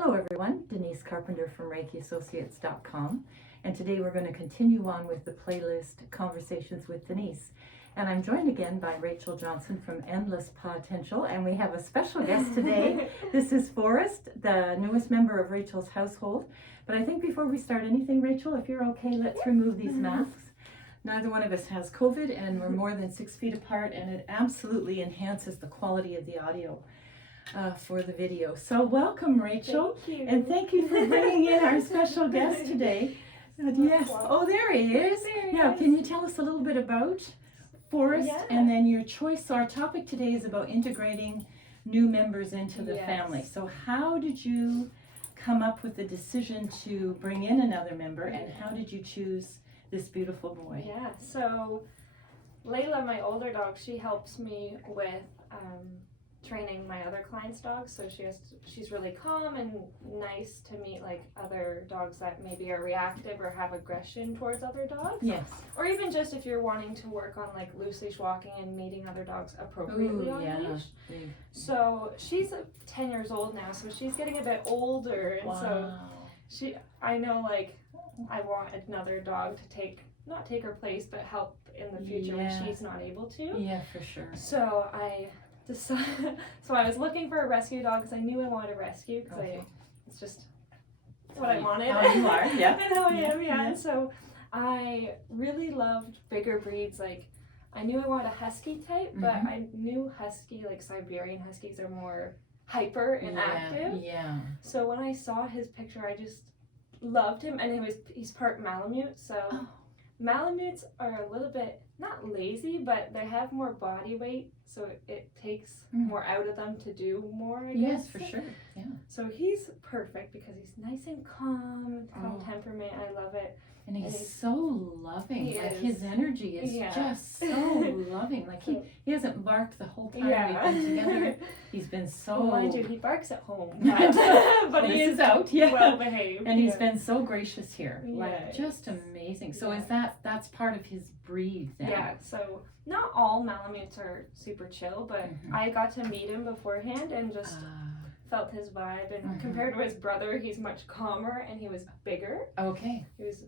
Hello everyone, Denise Carpenter from ReikiAssociates.com, and today we're going to continue on with the playlist Conversations with Denise. And I'm joined again by Rachel Johnson from Endless Pawtential, and we have a special guest today. This is Forrest, the newest member of Rachel's household. But I think before we start anything, Rachel, if you're okay, let's remove these masks. Neither one of us has COVID, and we're more than 6 feet apart, and it absolutely enhances the quality of the audio for the video. So welcome, Rachel. Thank you. And thank you for bringing in our special guest today. Yes. Oh, there he is. Now, can you tell us a little bit about Forrest and then your choice? So our topic today is about integrating new members into the family. So how did you come up with the decision to bring in another member, and how did you choose this beautiful boy? Yeah, so Layla, my older dog, she helps me with training my other clients' dogs. So she's really calm and nice to meet like other dogs that maybe are reactive or have aggression towards other dogs. Yes. Or even just if you're wanting to work on like loose leash walking and meeting other dogs appropriately on leash. So she's 10 years old now, so she's getting a bit older, and so I know like I want another dog to not take her place, but help in the future when she's not able to. Yeah, for sure. So I was looking for a rescue dog because I knew I wanted a rescue because it's just what I wanted. How you are, yeah. And how I am, yeah. So I really loved bigger breeds. Like I knew I wanted a husky type, but I knew husky, like Siberian huskies, are more hyper and active. Yeah. So when I saw his picture, I just loved him, and he's part Malamute. So Malamutes are a little bit not lazy, but they have more body weight, so it takes more out of them to do more, I guess. Yes, for sure. Yeah. So he's perfect because he's nice and calm temperament. I love it. And he's so loving. His energy is just so loving. Like he hasn't barked the whole time we've been together. He's been so. Well, mind you, he barks at home, but he is is out, well behaved, and he's been so gracious here. Like Yes. just amazing. So is that's part of his breed then? Yeah. So not all Malamutes are super chill, but I got to meet him beforehand and just felt his vibe, and compared to his brother, he's much calmer and he was bigger. Okay. He was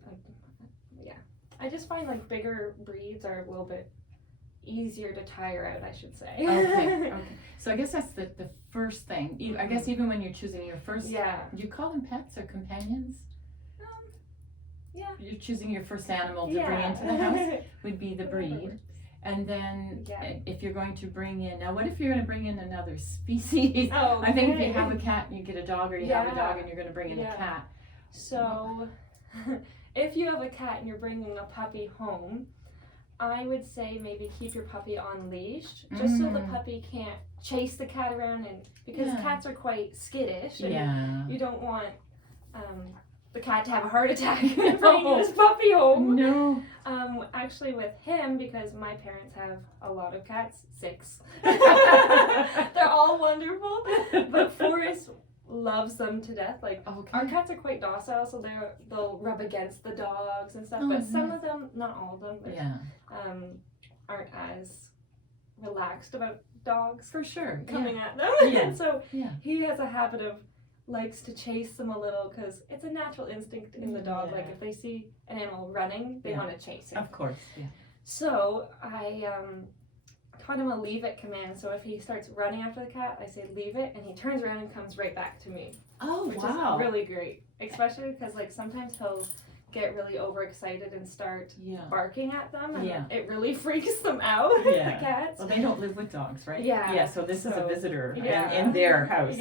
I just find like bigger breeds are a little bit easier to tire out, I should say. Okay. So I guess that's the first thing. I guess even when you're choosing your first, do you call them pets or companions? Yeah. You're choosing your first animal to bring into the house would be the breed. And then if you're going to bring in, now what if you're going to bring in another species? I think if you have a cat and you get a dog, or you have a dog and you're going to bring in a cat. So if you have a cat and you're bringing a puppy home, I would say maybe keep your puppy on leash, just so the puppy can't chase the cat around, and because cats are quite skittish, and you don't want the cat to have a heart attack bringing this puppy home. No. Actually with him, because my parents have a lot of cats, 6. They're all wonderful, but Forrest loves them to death. Like our cats are quite docile, so they'll rub against the dogs and stuff, but some of them, not all of them, aren't as relaxed about dogs for sure coming at them. And so he has a habit of likes to chase them a little, because it's a natural instinct in the dog. Like if they see an animal running, they want to chase it. Of course. So I taught him a leave it command. So if he starts running after the cat, I say leave it, and he turns around and comes right back to me. Which is really great, especially because like sometimes he'll get really overexcited and start barking at them, and it really freaks them out. The cats. Well, they don't live with dogs, right? So this is a visitor in their house.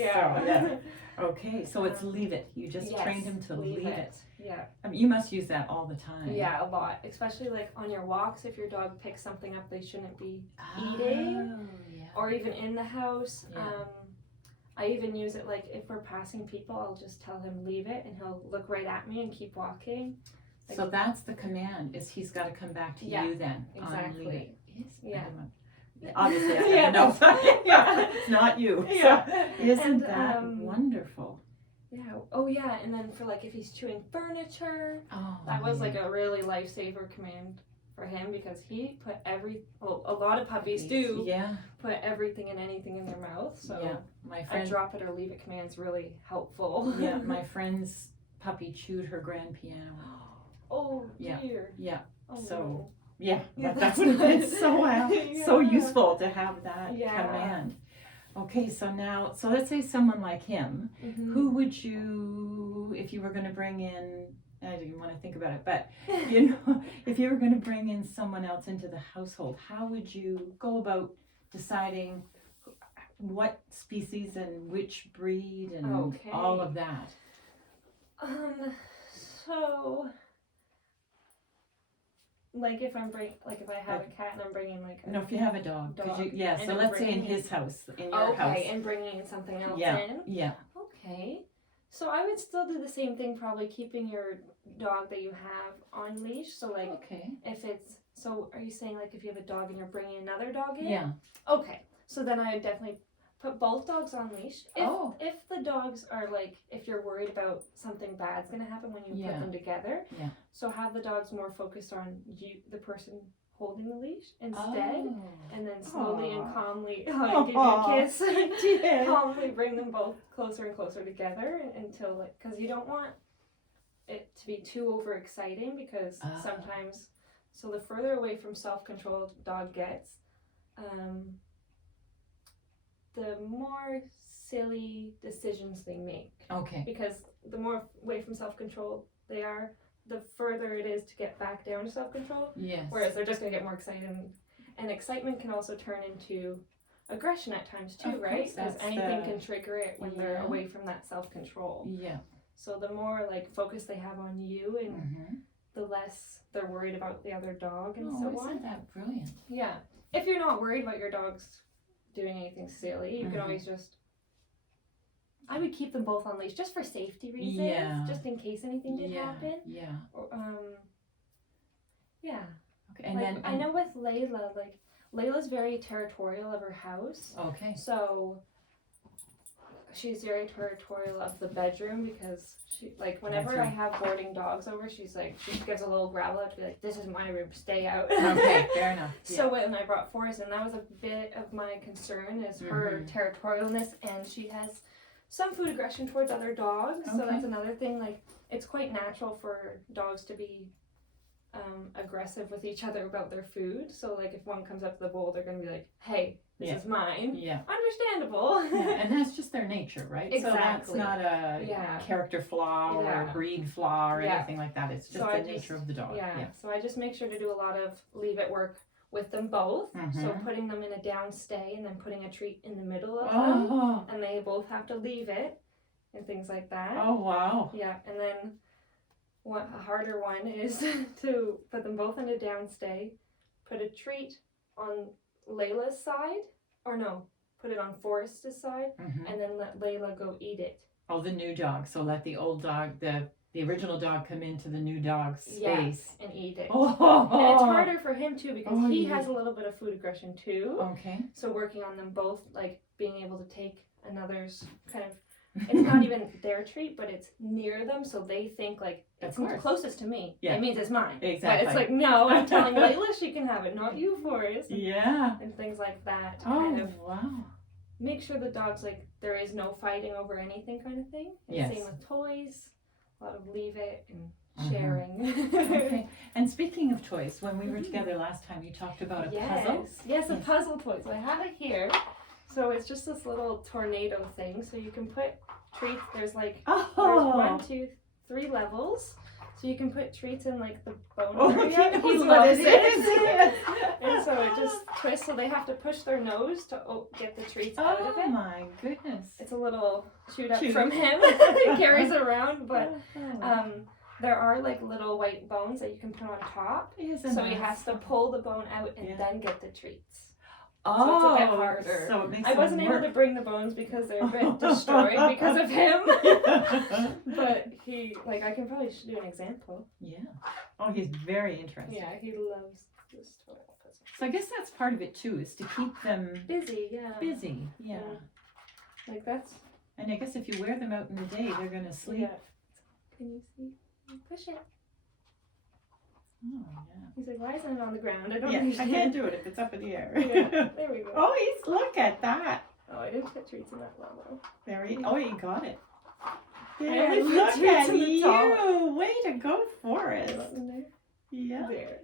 Okay, so it's leave it. You just trained him to leave it. Yeah. I mean, you must use that all the time. Yeah, a lot. Especially like on your walks, if your dog picks something up they shouldn't be eating, or even in the house. I even use it like if we're passing people, I'll just tell him leave it, and he'll look right at me and keep walking. Like, so that's the command, is he's got to come back to you then. Exactly. On leave it. Obviously, I know. It's not you. So, isn't that wonderful? Yeah. Oh, yeah. And then for like if he's chewing furniture, that was like a really lifesaver command for him because he put a lot of puppies do Yeah. put everything and anything in their mouth. So Yeah. My friend. a drop it or leave it command is really helpful. Yeah. My friend's puppy chewed her grand piano. Oh Yeah. dear. Yeah. Oh, So. no. Yeah. Yeah, That's what it's so so Yeah. useful to have that Yeah. command. Okay. So now, so let's say someone like him. Mhm. Who would you, if you were going to bring in? I didn't want to think about it, but you know, if you were going to bring in someone else into the household, how would you go about deciding what species and which breed and Okay. all of that? So, like if I have a cat and I'm bringing like a No, if you have a dog, dog, yeah. and So I'm let's say in bringing- his house, in your house. Okay, and bringing something else Yeah. in. Yeah. Okay. So I would still do the same thing, probably keeping your dog that you have on leash. So like Okay. if it's, so are you saying like if you have a dog and you're bringing another dog in? Yeah. Okay. So then I would definitely put both dogs on leash. If the dogs are like, if you're worried about something bad's going to happen when you Yeah. put them together. Yeah. So have the dogs more focused on you, the person holding the leash instead. Oh. And then slowly Aw. and calmly give you a kiss. Yeah. Calmly bring them both closer and closer together until, like, because you don't want it to be too overexciting because sometimes, so the further away from self-control dog gets, the more silly decisions they make. Okay. Because the more away from self-control they are, the further it is to get back down to self-control. Yes. Whereas they're just going to get more excited. And excitement can also turn into aggression at times too, Of right? course, Because that's anything the- can trigger it when they're Yeah. away from that self-control. Yeah. So the more like focus they have on you and Mm-hmm. the less they're worried about the other dog and Oh, so isn't on. that brilliant? Yeah. If you're not worried about your dogs doing anything silly, you Mhm. can always just, I would keep them both on leash just for safety reasons, Yeah. just in case anything did Yeah. happen. Yeah. Or, yeah. Okay. And Like, then I know with Layla, like Layla's very territorial of her house. Okay. So she's very territorial of the bedroom because she, like, whenever I Bedroom. have boarding dogs over, she's like, she gives a little growl out to be like, this is my room, stay out. Okay. Fair enough. Yeah. So when I brought Forrest in, that was a bit of my concern is her territorialness, and she has some food aggression towards other dogs. So Okay. that's another thing. Like, it's quite natural for dogs to be aggressive with each other about their food. So like if one comes up to the bowl, they're going to be like, hey, this is mine. Yeah. Understandable. Yeah. And that's just their nature, right? So that's Exactly. not a Yeah. character flaw or Yeah. a breed flaw or Yeah. anything like that. It's just So the I nature of the dog. Yeah. So I just make sure to do a lot of leave it work with them both. So Mhm. putting them in a down stay and then putting a treat in the middle of them. Oh. And they both have to leave it and things like that. Oh wow. Yeah, and then a harder one is to put them both in a downstay, put a treat on Layla's side, or no, put it on Forrest's side, Mhm. and then let Layla go eat it. Oh, the new dog. So let the old dog, the original dog, come into the new dog's space. And eat it. Oh. And it's harder for him too because Oh, he yeah. has a little bit of food aggression too. Okay. So working on them both, like being able to take another's kind of, it's not even their treat, but it's near them, so they think like Of it's course. closest to me. Yeah. It means it's mine. Exactly. But it's like, no, I'm telling Layla she can have it, not you, Forrest. Yeah. And things like that to Oh kind of wow. make sure the dog's like there is no fighting over anything kind of thing. And Yes. same with toys, a lot of leave it and Mhm. sharing. Okay. And speaking of toys, when we were together last time, you talked about a puzzle. Yes, a puzzle toy. So I have it here. So it's just this little tornado thing. So you can put treats. There's like there's Oh. 1, 2, 3 levels. So you can put treats in like the bone Oh, area. he knows He what loves it it. is. And so it just twists. So they have to push their nose to get the treats out of Oh it. my goodness. It's a little shoot up Shoot. from him. He carries it around, but Oh. there are like little white bones that you can put on top. Isn't So he that has to fun? pull the bone out and Yeah. then get the treats. Oh, it's a bit harder. So it makes I wasn't able to bring the bones because they're a bit destroyed because of him. But he, like, I can probably do an example. Yeah. Oh, he's very interested. Yeah, he loves this toy. So I guess that's part of it too, is to keep them Busy, yeah. busy. Yeah. Like that's, And I guess if you wear them out in the day, they're gonna sleep. yeah. Can you see? Push it. Oh, yeah. He's like, why isn't it on the ground? I don't Yeah, I understand. can't do it if it's up in the air. Yeah, there we go. Oh, look at that. Oh, I didn't get treats in that level. You got it. I only put Look treats at in the top. you. Way to go, Forrest. Yeah. There.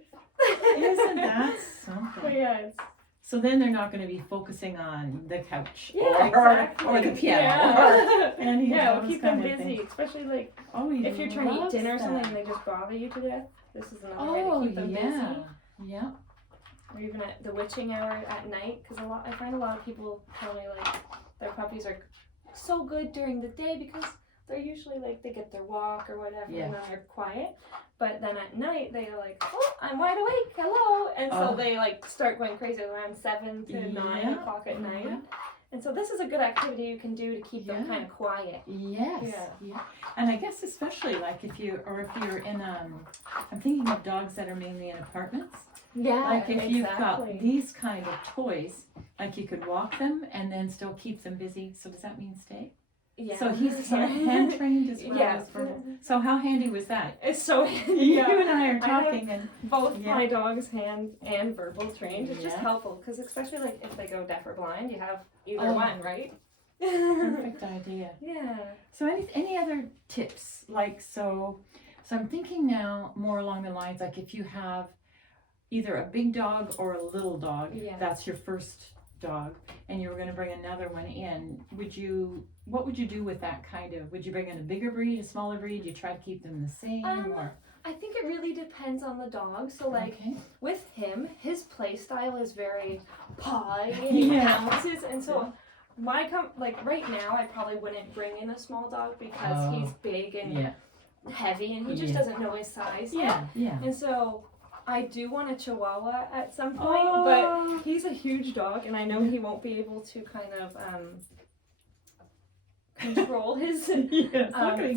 Isn't that But something? yeah, it's So then they're not going to be focusing on the couch exactly. or the piano. Yeah, any of we'll those keep them kind of busy, things. especially like Oh, he if you're trying to eat loves dinner or something that. and they just bother you to death. This is another way Oh, to keep them yeah. busy. Yeah. Or even at the witching hour at night, because I find a lot of people tell me like their puppies are so good during the day because they're usually like they get their walk or whatever Yeah. and then they're quiet. But then at night they're like, oh, I'm wide awake, hello, and so Oh. they like start going crazy around 7 to 9 o'clock at night. Yeah. And so this is a good activity you can do to keep them Yeah. kind of quiet. Yes. Yeah. And I guess especially like if you're in I'm thinking of dogs that are mainly in apartments. Yeah, Like if you've got these kind of toys, like you could walk them and then still keep them busy. So does that mean stay? Yeah. So he's hand trained as well Yeah. as verbal. So how handy was that? It's so You and I are I have talking and both Yeah. my dogs hand and verbal trained. It's just Yeah. helpful because especially like if they go deaf or blind, you have either Oh. one, right? perfect idea. Yeah. So any other tips? Like so I'm thinking now more along the lines like if you have either a big dog or a little dog, Yeah. that's your first dog, and you were going to bring another one in. What would you do with that kind of? Would you bring in a bigger breed, a smaller breed? You try to keep them the same, or I think it really depends on the dog. So like okay. with him, his play style is very paw and he Yeah. pounces, and so like right now I probably wouldn't bring in a small dog because Oh. he's big and Yeah, heavy and he just Yeah. doesn't know his size. yeah. And so I do want a Chihuahua at some point, Oh. but he's a huge dog, and I know he won't be able to kind of control his Yes,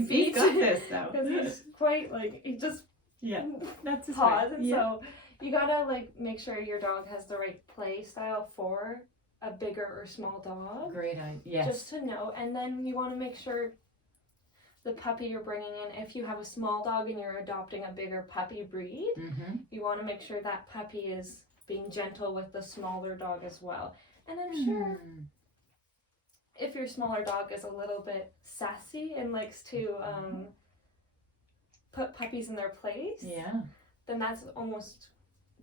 feet he's got this though. because he's quite like he just Yeah, that's his paws, way. and Yeah. so you gotta like make sure your dog has the right play style for a bigger or small dog, Great idea. Yes. just to know. And then you want to make sure the puppy you're bringing in, if you have a small dog and you're adopting a bigger puppy breed, Mm-hmm. you want to make sure that puppy is being gentle with the smaller dog as well. And I'm sure if your smaller dog is a little bit sassy and likes to put puppies in their place, Yeah. then that's almost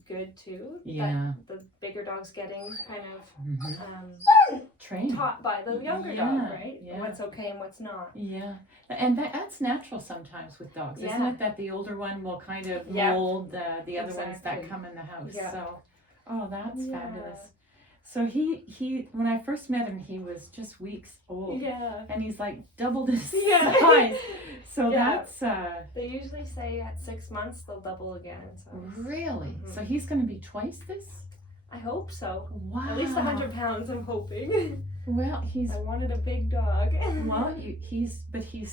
good too. Yeah. That the bigger dog's getting kind of Mm-hmm. Train. taught by the younger Yeah, dog, right? yeah. What's okay and what's not. Yeah, and that's natural sometimes with dogs, isn't Yeah. it? That the older one will kind of Yeah. mold the other ones that Exactly. come in the house. Yeah. So, oh, that's Yeah. fabulous. So he when I first met him, he was just weeks old, Yeah. and he's like doubled his Yeah. size. So Yeah. that's They usually say at 6 months they'll double again. So really. Mhm. So he's going to be twice this. I hope so. Wow. At least 100 pounds, I'm hoping. Well, he's I wanted a big dog. he's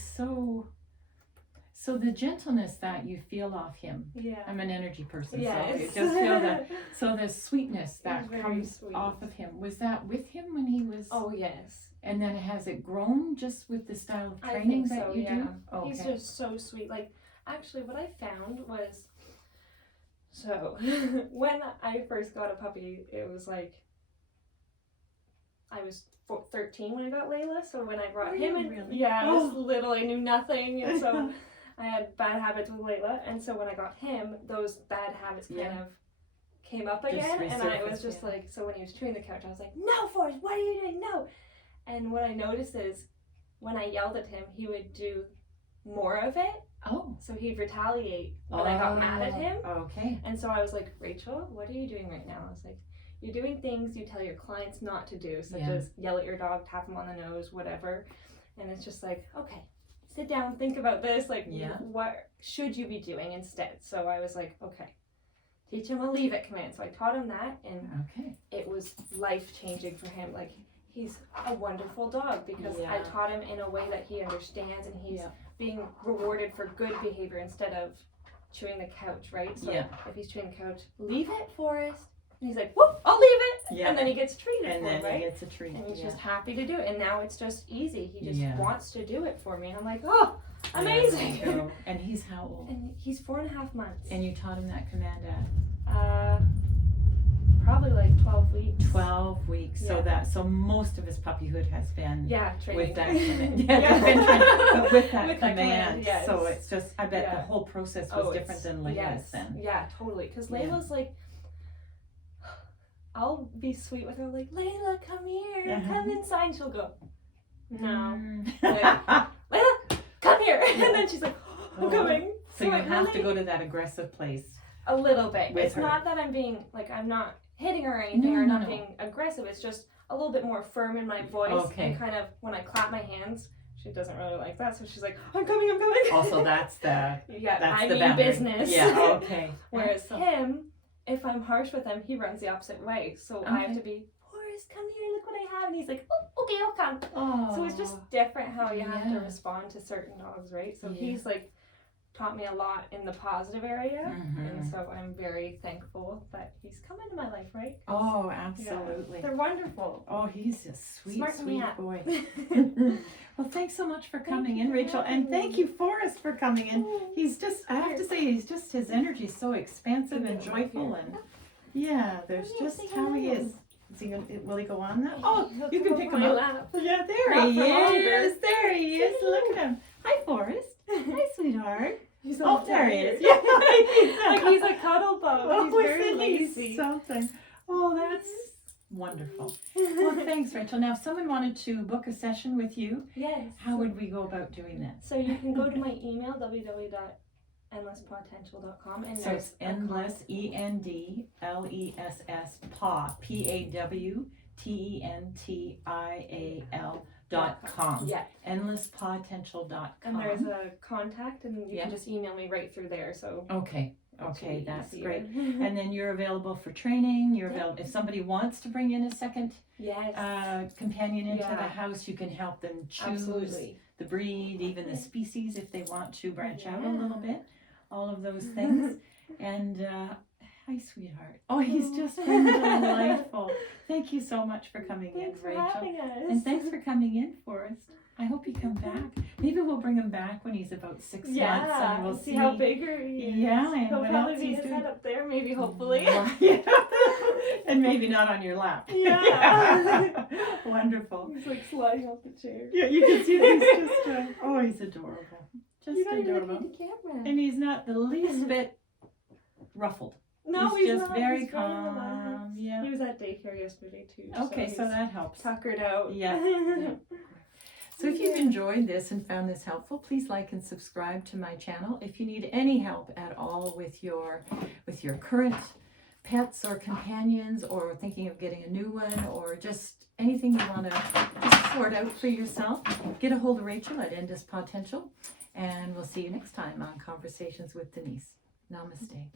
so the gentleness that you feel off him. Yeah. I'm an energy person, Yes. so you just feel that. So the sweetness that He's very comes sweet. off of him, was that with him when he was? Oh yes. And then has it grown just with the style of I training think that so, you yeah. do? Okay. He's just so sweet. Like, actually, what I found was, so when I first got a puppy, it was like, I was 13 when I got Layla. So when I brought Were him you in, really? yeah, I was Oh. little. I knew nothing, and so I had bad habits with Layla. And so when I got him, those bad habits kind Yeah. of came up Just again, and I was resurfaced, just yeah. like, so when he was chewing the couch, I was like, no, Forrest, what are you doing? No. And what I noticed is when I yelled at him, he would do more of it. Oh. So he'd retaliate when I got mad at him. Okay. And so I was like, Rachel, what are you doing right now? I was like, you're doing things you tell your clients not to do, such Yeah. as yell at your dog, tap him on the nose, whatever. And it's just like, okay, sit down, think about this. Like, Yeah. what should you be doing instead? So I was like, okay, teach him a leave it command. So I taught him that, and Okay. it was life-changing for him. Like, he's a wonderful dog because I Yeah. taught him in a way that he understands, and he's Yeah. being rewarded for good behavior instead of chewing the couch, right? So Yeah. if he's chewing the couch, leave it, Forrest. And he's like, whoop, I'll leave it. Yeah. And then he gets treated And for then it, right? he gets a treat. And he's yeah. just happy to do it. And now it's just easy. He just Yeah. wants to do it for me. And I'm like, oh, There amazing. you go. And he's how old? And he's 4.5 months. And you taught him that command at? Probably like 12 weeks. 12 weeks. Yeah. So most of his puppyhood has been Training. with that command. But with that With that command. command, yes. So it's just, I bet the Yeah. whole process was different than Layla's yes. then. Yeah, totally. Because Layla's like, I'll be sweet with her, like, Layla, come here, come inside. And she'll go, no. Layla, come here. And then she's like, I'm coming. So you have to go to that aggressive place. A little bit. With It's her. not that I'm being, like, I'm not hitting her or anything or not being aggressive. It's just a little bit more firm in my voice. And kind of, when I clap my hands, she doesn't really like that. So she's like, I'm coming. Also, that's the I mean boundary. business. Yeah, okay. Whereas him, if I'm harsh with him, he runs the opposite way. So I have to be, Forrest, come here, look what I have. And he's like, oh, okay, I'll come. Oh. So it's just different how you have to Yeah. respond to certain dogs, right? So Yeah. he's like taught me a lot in the positive area. Mhm. And so I'm very thankful that he's come into my life, right? Oh, absolutely. They're wonderful. Oh, he's a sweet, Smarten me sweet up. boy. Well, thanks so much for coming you in, for Rachel. having And thank me. you, Forrest, for coming in. He's just, I have to say, his energy is so expansive and joyful. And yeah, there's Yeah, just say how he hello. is. Will he go on now? Oh, He'll you come can up pick my him up. lap. Yeah, there Not he for longer. is. There he is. Look at him. Hi, Forrest. Hi, sweetheart. He's Oh, so there he tired. is. Yeah. Like he's a cuddle bug. Oh, He's very isn't he lazy. something? Oh, that's wonderful. Well, thanks, Rachel. Now, if someone wanted to book a session with you, Yes. how would we go about doing that? So you can go to my email, www.endlesspawtential.com, and So there's it's endless, ENDLESS, paw, PAWTENTIAL.com. Yeah. Endlesspawtential.com. And there's a contact, and you Yeah. can just email me right through there. So Okay, it's really that's easy. great. And then you're available for training. You're available if somebody wants to bring in a second Yes. companion into Yeah. the house. You can help them choose Absolutely. the breed, even the species, if they want to branch out a Yeah. little bit. All of those things. And hi, sweetheart. Oh, he's just been delightful. Thank you so much for coming Thanks in, for Rachel. having us. And thanks for coming in, Forrest. I hope you come back. Maybe we'll bring him back when he's about 6 months, and we'll see how big he is. Yeah, and He'll what probably else be he's his doing. head up there, maybe, hopefully. Yeah. And maybe not on your lap. Yeah. Wonderful. He's like sliding off the chair. Yeah, you can see that he's just, he's adorable. Just You don't even adorable. need the camera. And he's not the least bit ruffled. No, he's just not. very He's calm. relaxed. Yeah. He was at daycare yesterday too. Okay, so that helps. tuckered out. Yeah. So if you've enjoyed this and found this helpful, please like and subscribe to my channel. If you need any help at all with your current pets or companions, or thinking of getting a new one, or just anything you want to just sort out for yourself, get a hold of Rachel at Endless Pawtential, and we'll see you next time on Conversations with Denise. Namaste.